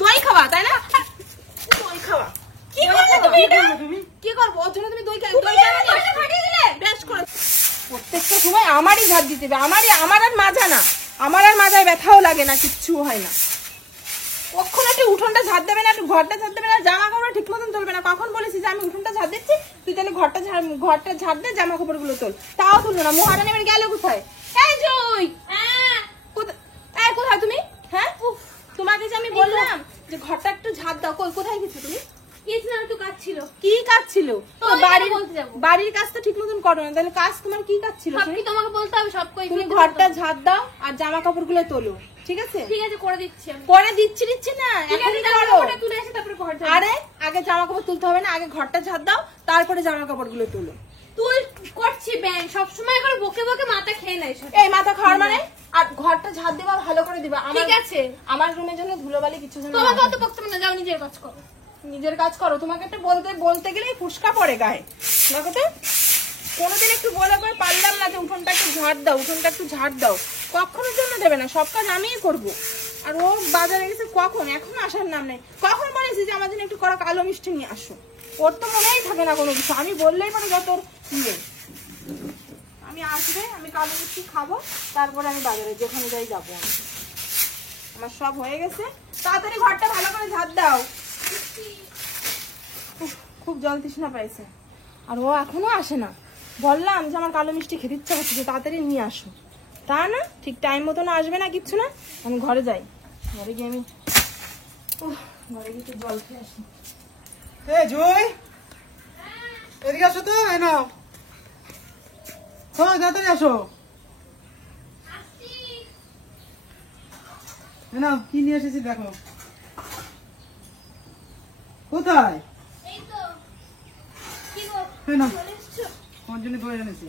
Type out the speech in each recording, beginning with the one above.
দই খাওয়া তাই না? দই খাওয়া কি করবে তুমি? এটা কি করবো? ওর জন্য তুমি দই খাই? দই ফাটিয়ে দিলে বেশ করে। প্রত্যেকটা সময় আমারই ঝাড় দিতে হবে, আমার আর মাজা না, আমার আর মাজায় ব্যথাও লাগে না, কিচ্ছু হয় না। কখন একটু উঠোনটা ঝাড় দেবে না, একটু ঘরটা ঝাড় দেবে না, জামা কাপড় ঠিক মতন তুলবে না। কখন বলেছি যে আমি উঠোনটা ঝাড় দিচ্ছি, তুই তাহলে ঘরটা ঝাড় দে, জামা কাপড় গুলো তোল, তাও তুললো না। মহারানী এবার গেল কোথায়? এই জয়, কোথায় তুমি? হ্যাঁ, তোমাকে যে আমি বললাম যে ঘরটা একটু ঝাড় দাও, কোথায় গেছো তুমি? একটু কাজ ছিল। কি কাজ ছিল? বাড়ির কাজ তো ঠিক মতন করো না, তাহলে কাজ তোমার কি কাজ ছিল? তোমাকে বলতে হবে সব। তুমি ঘরটা ঝাড় দাও আর জামা কাপড় গুলো তোলো, ঠিক আছে? ঠিক আছে, করে দিচ্ছি। পরে দিচ্ছি না, এখনই করো। তুলে এসে তারপরে ঘর ঝাড়। আরে আগে জামা কাপড় তুলতে হবে না, আগে ঘরটা ঝাড় দাও, তারপরে জামা কাপড় গুলো তোলো। তুই করছি ব্যাং, সবসময় করে বকে বকে মাথা খেয়ে নাই। এই মাথা খাওয়ার মানে? আর ঘরটা ঝাড় দিবা, ভালো করে দিবা। ঠিক আছে, আমার রুমের জন্য ধুলোবালি কিছু যেন তোমাকে অত বকতে না, যাও নিজের কাজ করো। নিজের কাজ করো। তোমাকে তো বলতে গেলেই ফুসকা পড়ে গায়ে। তোমাকে তো কোনোদিন একটু বলে করে পারলাম না যে উঠোনটা একটু ঝাড় দাও, উঠোনটা একটু ঝাড় দাও। কখনোর জন্য দেবে না, সব কাজ আমিই করবো। আর ও বাজারে গেছে কখন, এখন আসার নাম নেই। কখন বলেছি যে আমার জন্য একটু করা কালো মিষ্টি নিয়ে আসো? ওর তো মনেই থাকে না কোনো কিছু, আমি বললেই পরে যত ইয়ে। আমি আসবে, আমি কালো মিষ্টি খাবো, তারপরে আমি বাজারে যেখানে যাই যাবো। আমার সব হয়ে গেছে, তাড়াতাড়ি ঘরটা ভালো করে ঝাড় দাও। খুব জল তৃষ্ণা পাইছে, আর ও এখনো আসে না। বললাম যে আমার কালো মিষ্টি খেতে ইচ্ছা করছে, তাড়াতাড়ি নিয়ে আসো। তা না, ঠিক টাইম মতো না আসবে না, কিচ্ছু না। আমি ঘরে যাই, ঘরে গিয়ে আমি ঘরে গিয়ে একটু জল খেয়ে আসি। জয়, এদিকে আসো তো। নাও, তাড়াতাড়ি আসো। নাও, কি নিয়ে এসেছি দেখো। কোথায়? তোমার জন্য দই এনেছি।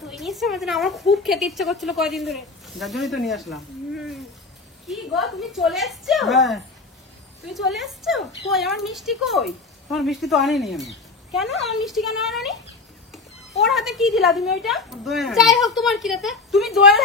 দই নিয়ে এসছো? আমার খুব খেতে ইচ্ছে করছিল কয়দিন ধরে, যার জন্যই তো নিয়ে আসলাম। কি গো, তুমি চলে এসছো? হ্যাঁ, তুমি চলে এসছো? কই আমার মিষ্টি কই? তোমার মিষ্টি তো আনিনি আমি। কেন আমার মিষ্টি কেন আনোনি? ওর হাতে কি দিলা তুমি? ওইটা যাই হোক, তোমার কি রাতে? তুমি দইয়ের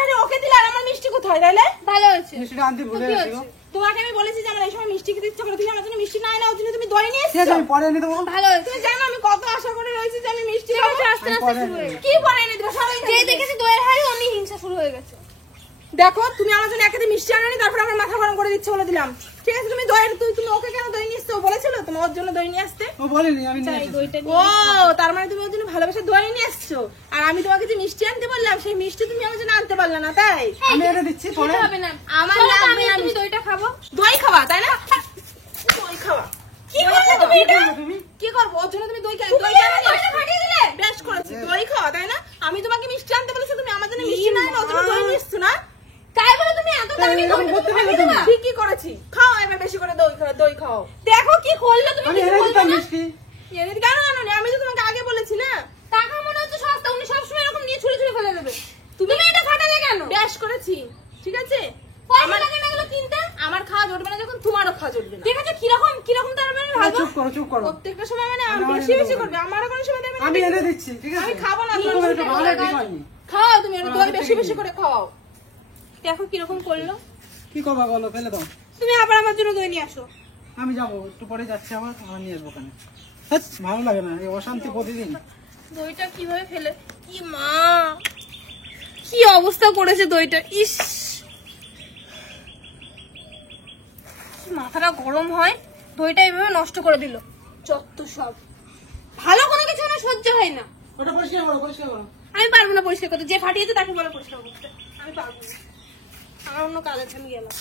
হাতে ওকে দিলা, আর আমার মিষ্টি কোথায়? তাইলে ভালো হয়েছে। মিষ্টিটা আনতে ভুলে গেছি। তোমাকে আমি বলেছি যে আমার এই সময় মিষ্টি খেতে ইচ্ছা করে, তুমি আমার জন্য মিষ্টি না এনে ওর জন্য তুমি দই নিয়ে ঠিক আছে, এসছো। আমি পরে এনে দেবো। ভালো হয়েছে। তুমি জানো আমি কত আশা করে রয়েছি যে আমি মিষ্টি খাবো। আস্তে আস্তে শুরু হয়ে গেছে। কি পরে এনে দিবা? সবাই যে দেখেছি দইয়ের হাড়ি, অমনি হিংসা শুরু হয়ে গেছে। দেখো, তুমি আমার জন্য একাতে মিষ্টি আনোনি, তারপর আমার মাথা গরম করে দিচ্ছে বলে দিলাম। ঠিক আছে, তুমি তুমি ওকে কেন দই নিয়ে এসছো? বলেছিল তোমার ওর জন্য দই নিয়ে আসতে? ও বলেনি, আমি নিয়ে এসেছি। ও, তার মানে তুমি ওর জন্য ভালোবাসা দই নিয়ে এসছো, আর আমি তোমাকে যে মিষ্টি আনতে বললাম সেই মিষ্টি তুমি আমার জন্য আনতে পারলে না, তাই? আমি এনে দিচ্ছি পরে। হবে না, আমার লাগবে না, আমি দইটা খাবো। দই খাওয়া তাই না? দই খাওয়া কি করবে তুমি? এটা তুমি কি করবো? ওর জন্য তুমি দই ফাটিয়ে দিলে বেশ করেছি। দই খাওয়া তাই না? আমি তোমাকে মিষ্টি আনতে বলেছি, তুমি আমার জন্য মিষ্টি না এনে ওর জন্য দই নিয়ে এসছো না? তাই বলে তুমি এত দামি দই ঠিকই করেছি, খাও এবার বেশি করে দই খাও। দেখো কি করলো তুমি। আমি এনে দিতাম মিষ্টি। এনে কেন আনোনি? আমি তো তোমাকে আগে বলেছি না। টাকা মনে হচ্ছে সস্তা, উনি সবসময় এরকম নিয়ে ছুড়ে ছুড়ে ফেলে দেবে। তুমি এটা ফাটালে কেন? বেশ করেছি, ঠিক আছে। আমার লাগে না এগুলো কিনতে। আমার খাওয়া জুটবে না যখন, তোমারও খাওয়া জুটবে না। ঠিক আছে, কিরকম তার মানে ভালো। চুপ করো। প্রত্যেকটা সময় মানে বেশি বেশি করবে, আমারও কোনো সময় দেবে না। আমি এনে দিচ্ছি, ঠিক আছে। আমি খাবো না। তুমি একটু ভালো ঠিক হয়নি। খাও তুমি, দই বেশি বেশি করে খাও। দেখো কিরকম করলো। কি করবা বলো, ফেলে দাও। তুমি আবার আমার জন্য দই নিয়ে আসো। আমি যাবো, একটু পরে যাচ্ছি, আবার নিয়ে আসবো। কেন ভালো লাগে না এই অশান্তি প্রতিদিন। দইটা কিভাবে ফেলে, কি মা, কি অবস্থা করেছে দইটা। ইস, মাথাটা গরম হয়, দইটা এইভাবে নষ্ট করে দিল। যত সব ভালো কোনো কিছু না, সহ্য হয় না। ওটা পরিষ্কার করো। আমি পারবো না পরিষ্কার করতে, যে ফাটিয়েছে তাকে বলো পরিষ্কার করতে। আমি পারবো না, আমার অন্য কাজ আছে, আমি গেলাম।